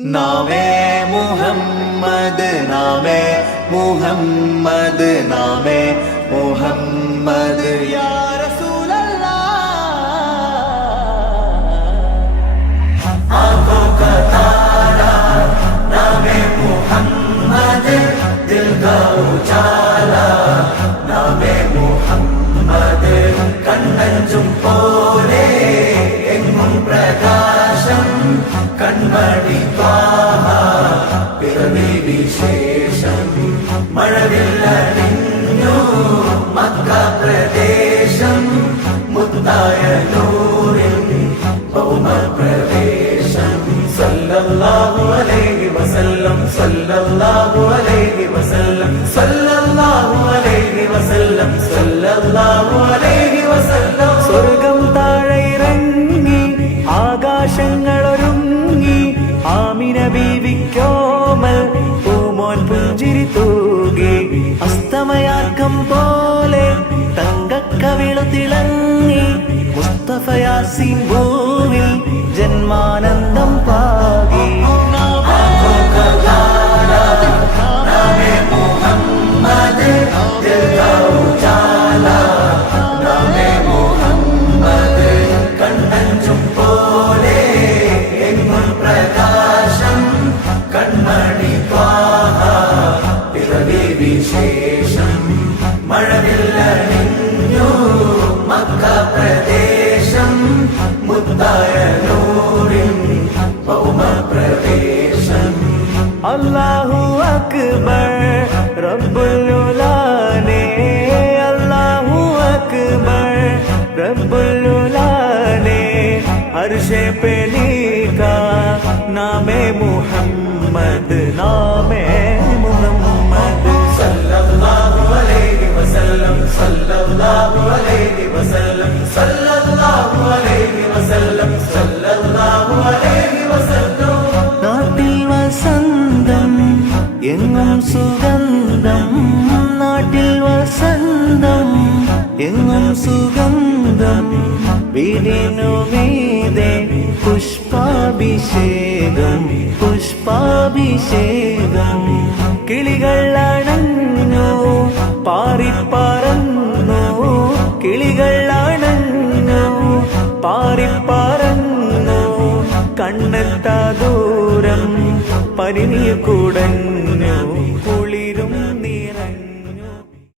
നാമേ മുഹമ്മദ് നാമേ മുഹമ്മദ് നാമേ മുഹമ്മദ് യാ आँखों का तारा नामे मुहम्मद दिल का उजाला नामे मुहम्मद കണ്ണഞ്ചും പോലെ എങ്ങും പ്രകാശം കൺമണി ത്വാഹ പിറവി വിശേഷം മഴവില്ലണിഞ്ഞു മക്ക പ്രദേശം മുത്തായ നൂറിൻ ഭൗമപ്രദേശം സല്ലല്ലാഹു അലൈഹി വസല്ലം സല്ലല്ലാഹു അലൈഹി വസല്ലം സല്ലല്ലാഹു അലൈഹി വസല്ലം സല്ലല്ലാഹു അലൈഹി വസല്ലം സ്വർഗം താഴെ ഇറങ്ങി ആകാശങ്ങളൊരുങ്ങി ആമിന ബീവിക്കോമൽ പൂമോൻ പുഞ്ചിരി തൂകി അസ്തമയാക്കം പോലെ തങ്കക്കവിളു തിളങ്ങി മുസ്തഫ യാസീൻ ഭൂവിൽ ജന്മാനന്ദം പാകി നാമേ മുഹമ്മദ് ദിൽ കാ ഉജാല നാമേ മുഹമ്മദ് കണ്ണഞ്ചും പോലെ എങ്ങും പ്രകാശം കൺമണി ത്വാഹ പിറവി വിശേഷം മഴവില്ലണിഞ്ഞു മക്ക പ്രദേശം മുത്തായ നൂറിൻ ഭൗമപ്രദേശം അല്ലാഹു അക്ബർ റബ്ബുൽ ഉലാനെ അല്ലാഹു അക്ബർ റബ്ബുൽ ഉലാനെ അർശേ पे लिखा नामे मुहम्मद नामे मुहम्मद सल्लल्लाहु अलैहि वसल्लम सल्लल्लाहु अलैहि वसल्लम सल्लल्लाहु अलैहि वसल्लम सल्लल्लाहु अलैहि वसल्लम നാട്ടിൽ വസന്തം എങ്ങും സുഗന്ധം നാട്ടിൽ വസന്തം എങ്ങും സുഗന്ധം വീടിനു മീതെ പുഷ്പാഭിഷേകം പുഷ്പാഭിഷേകം കിളികൾ അണഞ്ഞു പാറിപ്പറന്നു കിളികൾ അണഞ്ഞു പാറിപ്പറന്നു കണ്ണെത്താ ദൂരം പരിനീർ കൂടൻ